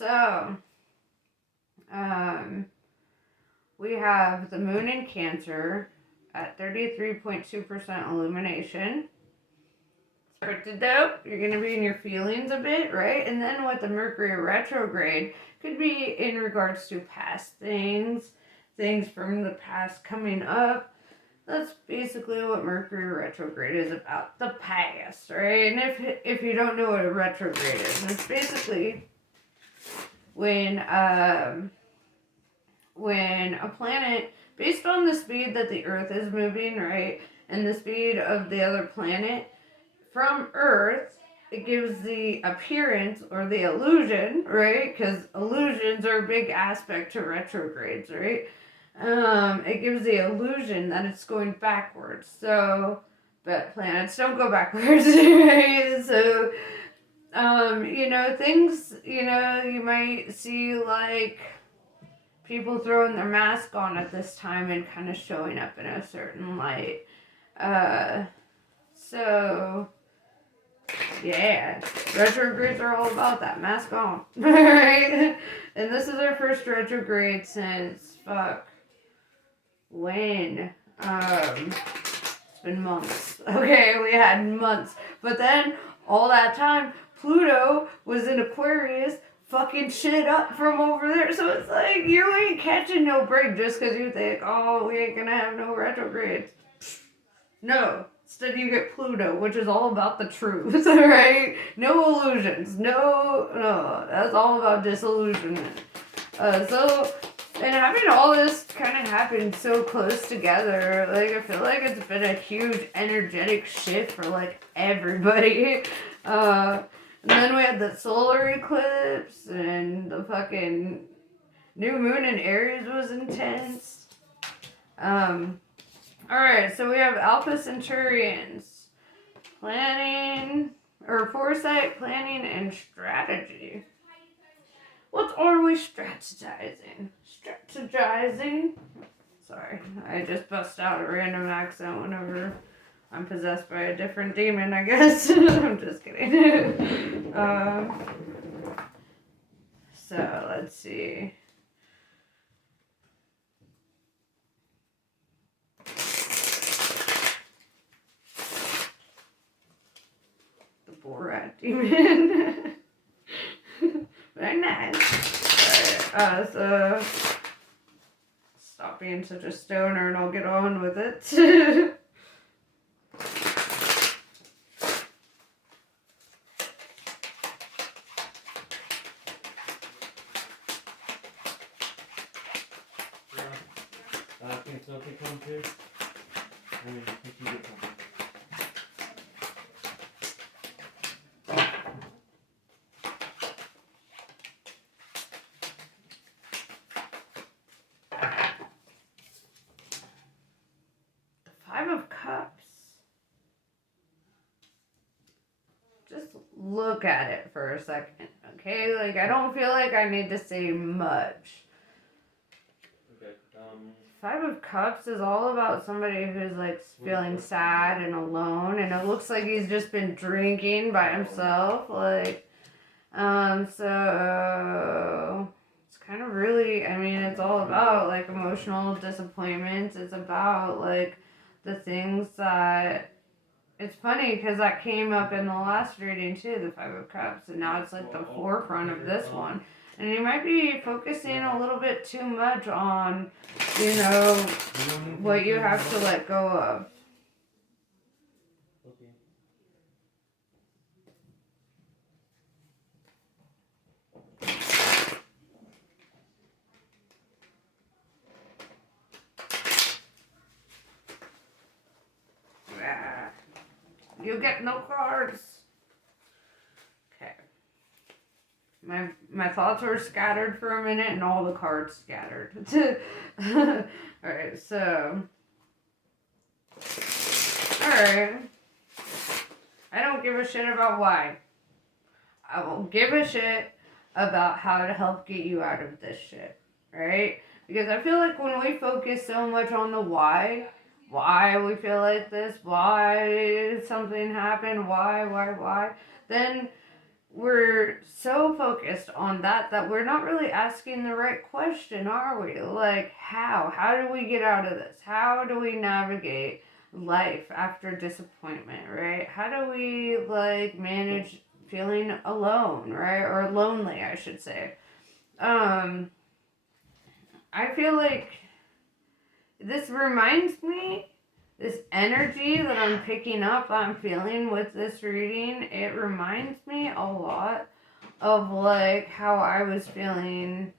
So, we have the moon in Cancer at 33.2% illumination. Expected though, you're going to be in your feelings a bit, right? And then with the Mercury retrograde, could be in regards to past things, things from the past coming up. That's basically what Mercury retrograde is about, the past, right? And if you don't know what a retrograde is, it's basically when a planet, based on the speed that the Earth is moving, right, and the speed of the other planet from Earth, it gives the appearance or the illusion, right? Because illusions are a big aspect to retrogrades, right? It gives the illusion that it's going backwards. So, but planets don't go backwards, right? So, things, you might see like people throwing their mask on at this time and kind of showing up in a certain light. So, yeah, retrogrades are all about that. Mask on. Right? And this is our first retrograde since, when? It's been months. Okay, we had months. But then, all that time, Pluto was in Aquarius fucking shit up from over there. So it's like, you ain't catching no break just because you think, oh, we ain't gonna have no retrogrades. No. Instead you get Pluto, which is all about the truth, right? No illusions. No. That's all about disillusionment. And having all this kind of happen so close together, like, I feel like it's been a huge energetic shift for, like, everybody. And then we had the solar eclipse, and the fucking new moon in Aries was intense. Alright, so we have Alpha Centaurians. Foresight, planning, and strategy. What are we strategizing? Sorry, I just bust out a random accent whenever I'm possessed by a different demon, I guess. I'm just kidding. So, let's see. The Borat demon. Very nice. Alright, so stop being such a stoner and I'll get on with it. Can Sophie come too? I mean, you can get something. Five of Cups. Just look at it for a second, okay? Like, I don't feel like I need to say much. Okay. Five of Cups is all about somebody who's, like, feeling sad and alone, and it looks like he's just been drinking by himself, like, so it's kind of really, I mean, it's all about, like, emotional disappointments. It's about, like, the things that, it's funny because that came up in the last reading too, the Five of Cups, and now it's like the forefront of this one. And you might be focusing a little bit too much on, what you have to let go of. Yeah. You get no cards. Okay. My thoughts were scattered for a minute and all the cards scattered. Alright, so. Alright. I don't give a shit about why. I will give a shit about how to help get you out of this shit. Right? Because I feel like when we focus so much on the why we feel like this, why something happened, why, then we're so focused on that we're not really asking the right question, are we? Like, how do we get out of this? How do we navigate life after disappointment, right? How do we like manage feeling alone, right? Or lonely, I should say. um I feel like this reminds me, this energy that I'm picking up, I'm feeling with this reading, it reminds me a lot of like how I was feeling,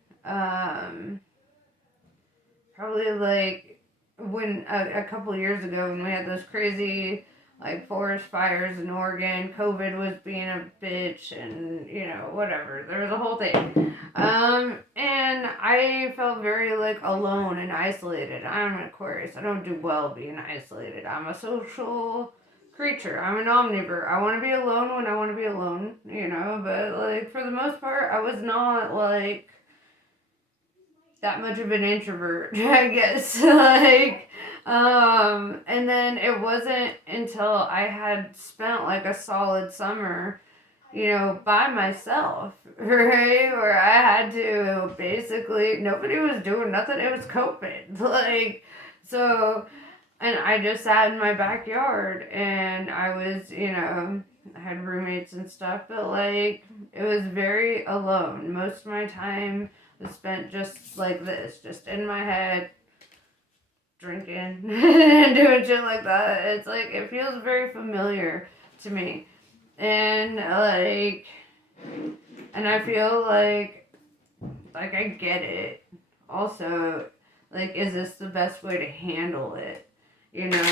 probably like when a couple years ago when we had those crazy like forest fires in Oregon, COVID was being a bitch, and you know, whatever. There was a whole thing. And I felt very like alone and isolated. I'm an Aquarius. I don't do well being isolated. I'm a social creature. I'm an omnivore. I want to be alone when I want to be alone, you know, but like for the most part, I was not like that much of an introvert, I guess. Like, and then it wasn't until I had spent like a solid summer, you know, by myself, right? Where I had to basically, nobody was doing nothing. It was COVID. Like, so, and I just sat in my backyard and I was, you know, I had roommates and stuff, but like, it was very alone. Most of my time was spent just like this, just in my head, drinking and doing shit like that. It's like, it feels very familiar to me. And like, and I feel like I get it. Also, like, is this the best way to handle it? You know,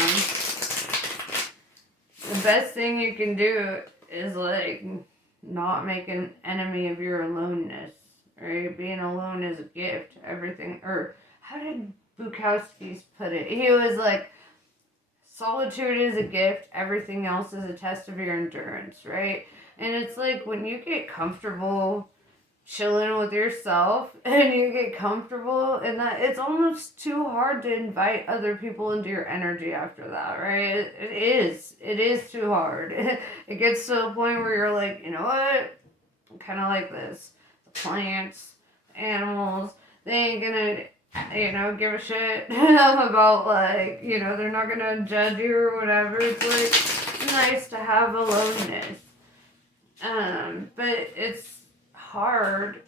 the best thing you can do is like not make an enemy of your aloneness, right? Being alone is a gift. Everything, or how did Bukowski's put it? He was like, solitude is a gift, everything else is a test of your endurance, right? And it's like when you get comfortable chilling with yourself and you get comfortable in that, it's almost too hard to invite other people into your energy after that, right? It is too hard. It gets to a point where you're like, you know what, I'm kind of like this. The plants, animals, they ain't gonna, you know, give a shit about, like, you know, they're not gonna judge you or whatever. It's like nice to have aloneness. But it's hard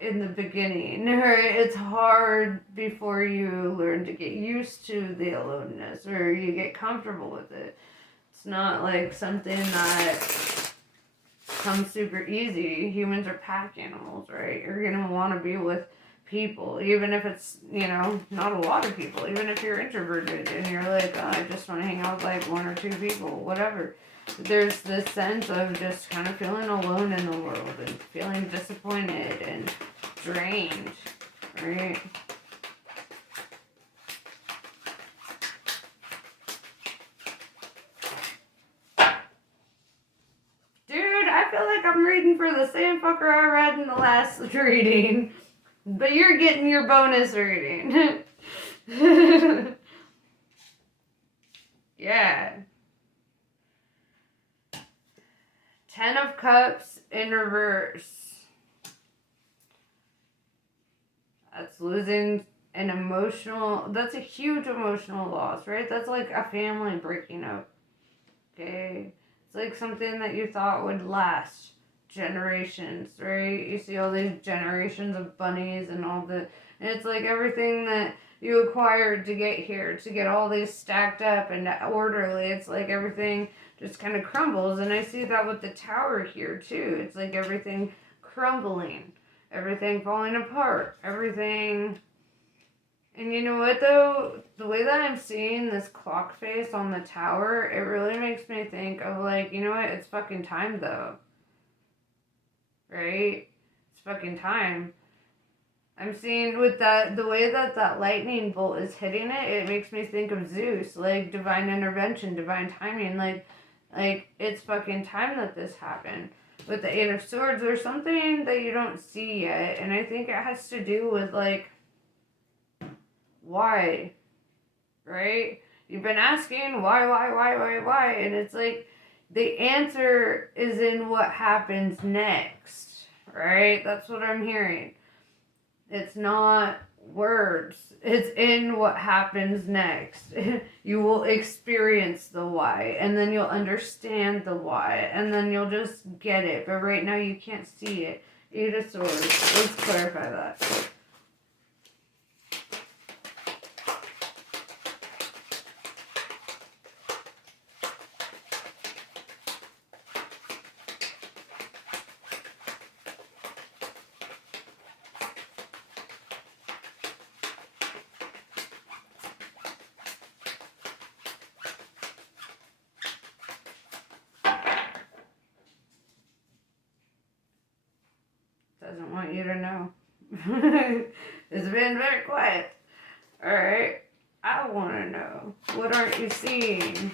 in the beginning, right? It's hard before you learn to get used to the aloneness or you get comfortable with it. It's not like something that comes super easy. Humans are pack animals, right? You're gonna want to be with people, even if it's, you know, not a lot of people, even if you're introverted and you're like, oh, I just want to hang out with like one or two people, whatever. There's this sense of just kind of feeling alone in the world and feeling disappointed and drained, right? Dude, I feel like I'm reading for the same fucker I read in the last reading, but you're getting your bonus reading. Yeah. 10 of Cups in reverse. That's losing an emotional, that's a huge emotional loss, right? That's like a family breaking up. Okay? It's like something that you thought would last generations, right? You see all these generations of bunnies and all the, and it's like everything that you acquired to get here, to get all these stacked up and orderly, it's like everything just kind of crumbles. And I see that with the tower here too. It's like everything crumbling, everything falling apart, everything. And you know what though? The way that I'm seeing this clock face on the tower, it really makes me think of like, you know what? It's fucking time though. Right? It's fucking time. I'm seeing with that, the way that that lightning bolt is hitting it, it makes me think of Zeus, like divine intervention, divine timing, like it's fucking time that this happened. With the Eight of Swords, there's something that you don't see yet, and I think it has to do with like, why, right? You've been asking why, and it's like, the answer is in what happens next, right? That's what I'm hearing. It's not words, it's in what happens next. You will experience the why, and then you'll understand the why, and then you'll just get it. But right now, you can't see it. Eight of Swords. Let's clarify that. Doesn't want you to know. It's been very quiet. Alright. I want to know. What aren't you seeing?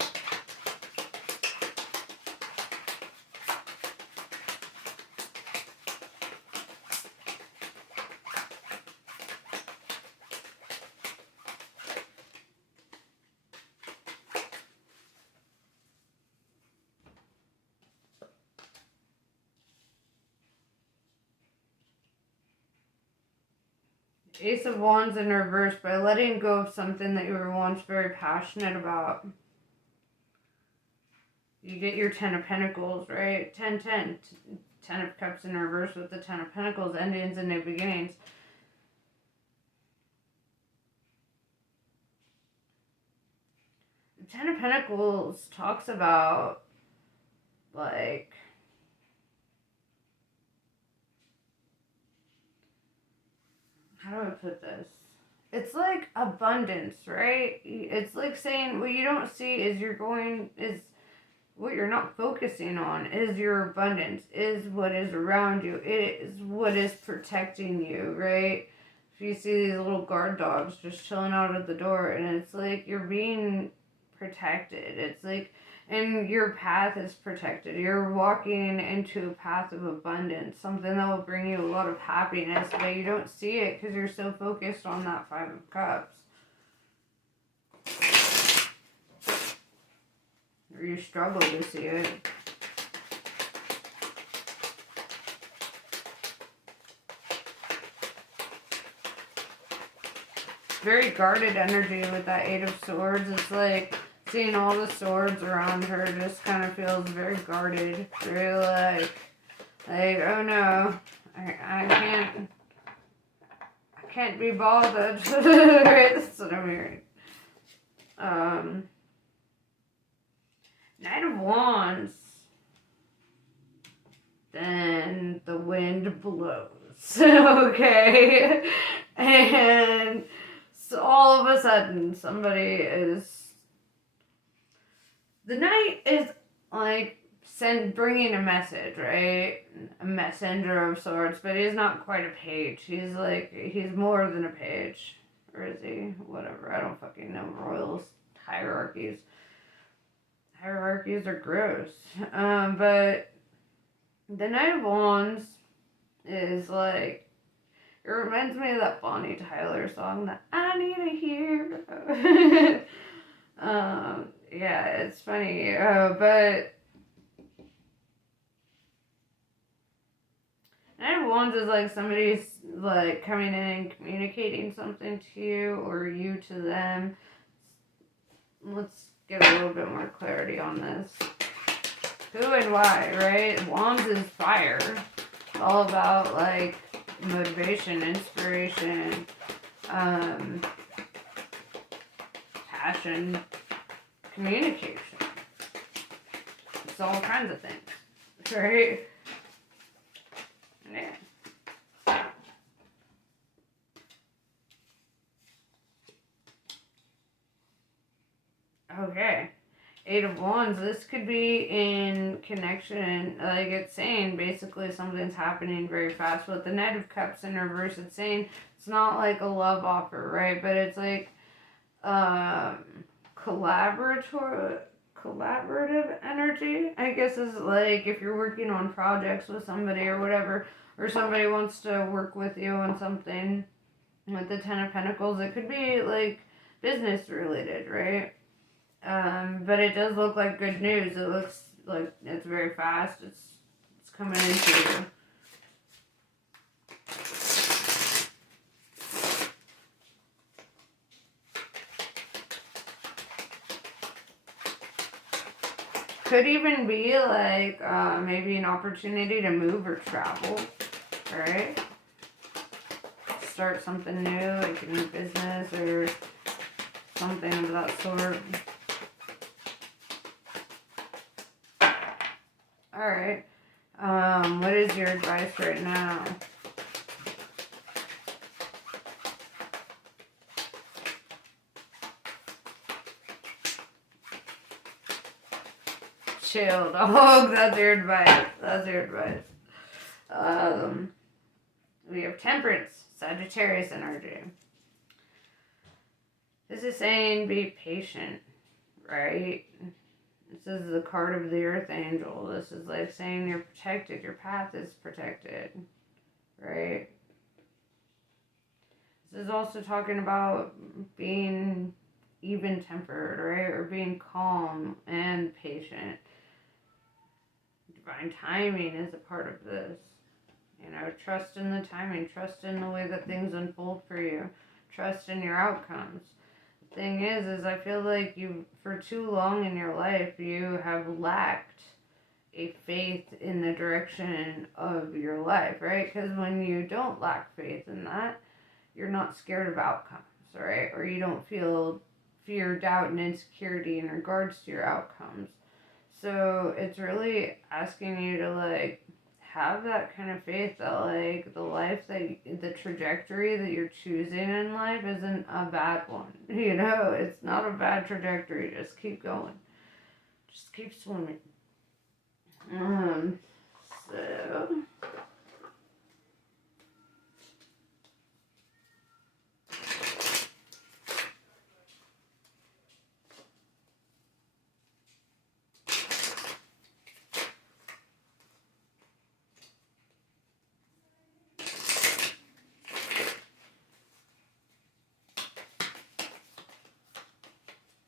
Ace of Wands in reverse, by letting go of something that you were once very passionate about. You get your Ten of Pentacles, right? 10-10. Ten of Cups in reverse with the Ten of Pentacles. Endings and new beginnings. The Ten of Pentacles talks about, like, how do I put this? It's like abundance, right? It's like saying what you don't see is what you're not focusing on is your abundance, is what is around you, it is what is protecting you, right? If you see these little guard dogs just chilling out at the door, and it's like you're being protected. It's like, and your path is protected. You're walking into a path of abundance, something that will bring you a lot of happiness, but you don't see it because you're so focused on that Five of Cups. Or you struggle to see it. Very guarded energy with that Eight of Swords. It's like seeing all the swords around her just kind of feels very guarded. Very like oh no, I can't be bothered. Right, that's what I'm hearing. Knight of Wands. Then the wind blows. Okay. And so all of a sudden somebody is... The knight is like bringing a message, right? A messenger of sorts, but he's not quite a page. He's more than a page. Or is he? Whatever. I don't fucking know. Royals. Hierarchies. Hierarchies are gross. But the Knight of Wands is like, it reminds me of that Bonnie Tyler song, that I Need a Hero. Yeah, it's funny. But Knight of Wands is like somebody's like coming in and communicating something to you, or you to them. Let's get a little bit more clarity on this. Who and why, right? Wands is fire. It's all about like motivation, inspiration, passion, communication. It's all kinds of things, right? Yeah. Okay. Eight of Wands, this could be in connection, like it's saying basically something's happening very fast. With the Knight of Cups in reverse, it's saying it's not like a love offer, right? But it's like collaborative energy, I guess, is like if you're working on projects with somebody or whatever, or somebody wants to work with you on something. With the Ten of Pentacles, it could be like business related, right? But it does look like good news. It looks like, it's very fast. It's coming into you. Could even be like maybe an opportunity to move or travel, right? Start something new, like a new business or something of that sort. Alright. What is your advice right now? Chill, dog. That's your advice. That's your advice. We have Temperance, Sagittarius energy. This is saying be patient, right? This is the card of the Earth Angel. This is like saying you're protected. Your path is protected, right? This is also talking about being even-tempered, right? Or being calm and patient. Divine timing is a part of this. You know, trust in the timing. Trust in the way that things unfold for you. Trust in your outcomes. The thing is I feel like you, for too long in your life, you have lacked a faith in the direction of your life, right? Because when you don't lack faith in that, you're not scared of outcomes, right? Or you don't feel fear, doubt, and insecurity in regards to your outcomes. So it's really asking you to like have that kind of faith that like the trajectory that you're choosing in life isn't a bad one. You know, it's not a bad trajectory. Just keep going. Just keep swimming. So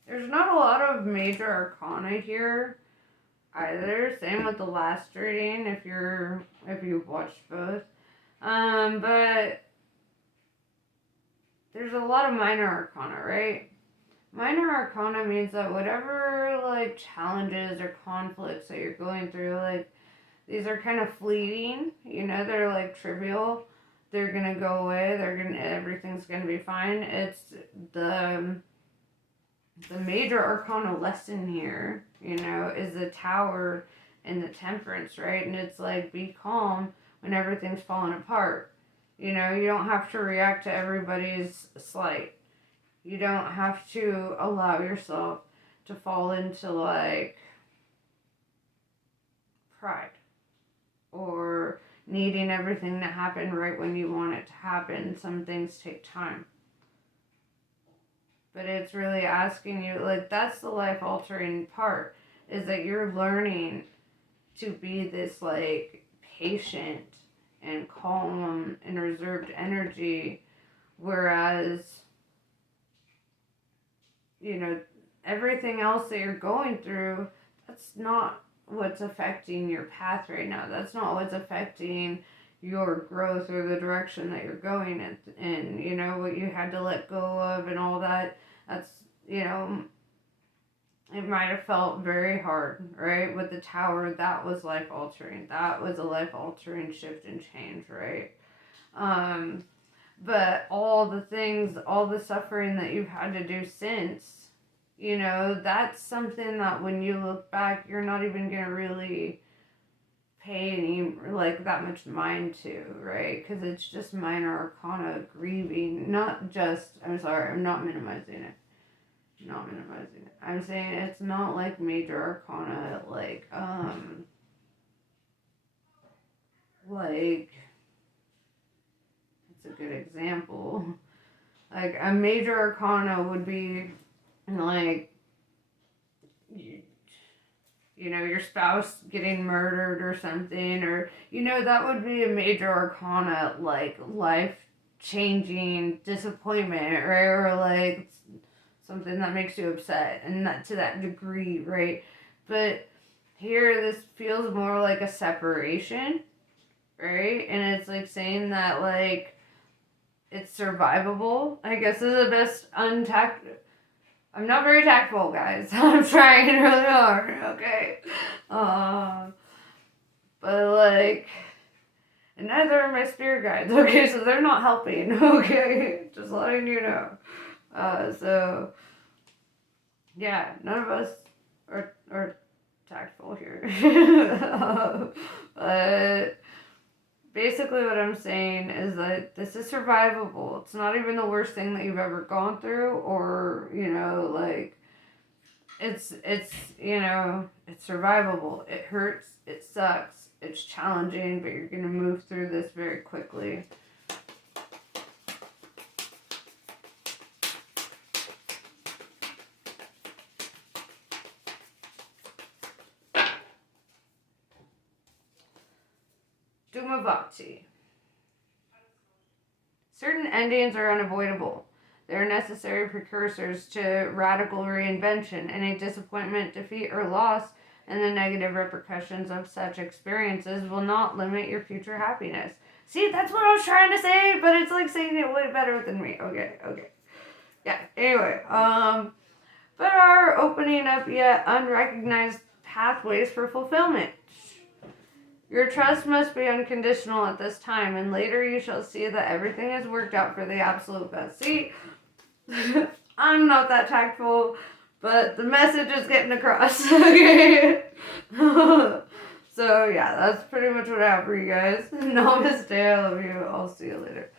there's not a lot of major arcana here either. Same with the last reading if you've watched both. But there's a lot of minor arcana, right? Minor arcana means that whatever like challenges or conflicts that you're going through, like these are kind of fleeting, you know, they're like trivial. They're gonna go away, everything's gonna be fine. It's the major arcana lesson here, you know, is the Tower and the Temperance, right? And it's like, be calm when everything's falling apart. You know, you don't have to react to everybody's slight. You don't have to allow yourself to fall into like pride or needing everything to happen right when you want it to happen. Some things take time. But it's really asking you, like, that's the life-altering part, is that you're learning to be this, like, patient and calm and reserved energy, whereas, you know, everything else that you're going through, that's not what's affecting your path right now. That's not what's affecting your growth or the direction that you're going in, you know, what you had to let go of and all that. That's, you know, it might have felt very hard, right? With the Tower, that was life altering. That was a life altering shift and change, right? But all the things, all the suffering that you've had to do since, you know, that's something that when you look back, you're not even going to really pay any, like, that much mind to, right? Because it's just minor arcana grieving, not just, I'm sorry, I'm not minimizing it. Not minimizing it. I'm saying it's not like major arcana, like, it's a good example. Like, a major arcana would be, like, you know, your spouse getting murdered or something, or, you know, that would be a major arcana, like, life-changing disappointment, right? Or, like, something that makes you upset, and not to that degree, right? But here this feels more like a separation, right? And it's like saying that like it's survivable. I guess is the best untact. I'm not very tactful, guys. I'm trying really hard. Okay, but like, and neither are my spirit guides. Okay, so they're not helping. Okay, just letting you know. So yeah, none of us are tactful here. But basically what I'm saying is that this is survivable. It's not even the worst thing that you've ever gone through, or, you know, like, it's you know, it's survivable. It hurts, it sucks, it's challenging, but you're going to move through this very quickly. Dumavati. Certain endings are unavoidable. They are necessary precursors to radical reinvention. Any disappointment, defeat, or loss, and the negative repercussions of such experiences will not limit your future happiness. See, that's what I was trying to say, but it's like saying it way better than me. Okay. Yeah, anyway, but are opening up yet unrecognized pathways for fulfillment. Your trust must be unconditional at this time, and later you shall see that everything is worked out for the absolute best. See, I'm not that tactful, but the message is getting across. Okay. So yeah, that's pretty much what I have for you guys. Namaste, I love you. I'll see you later.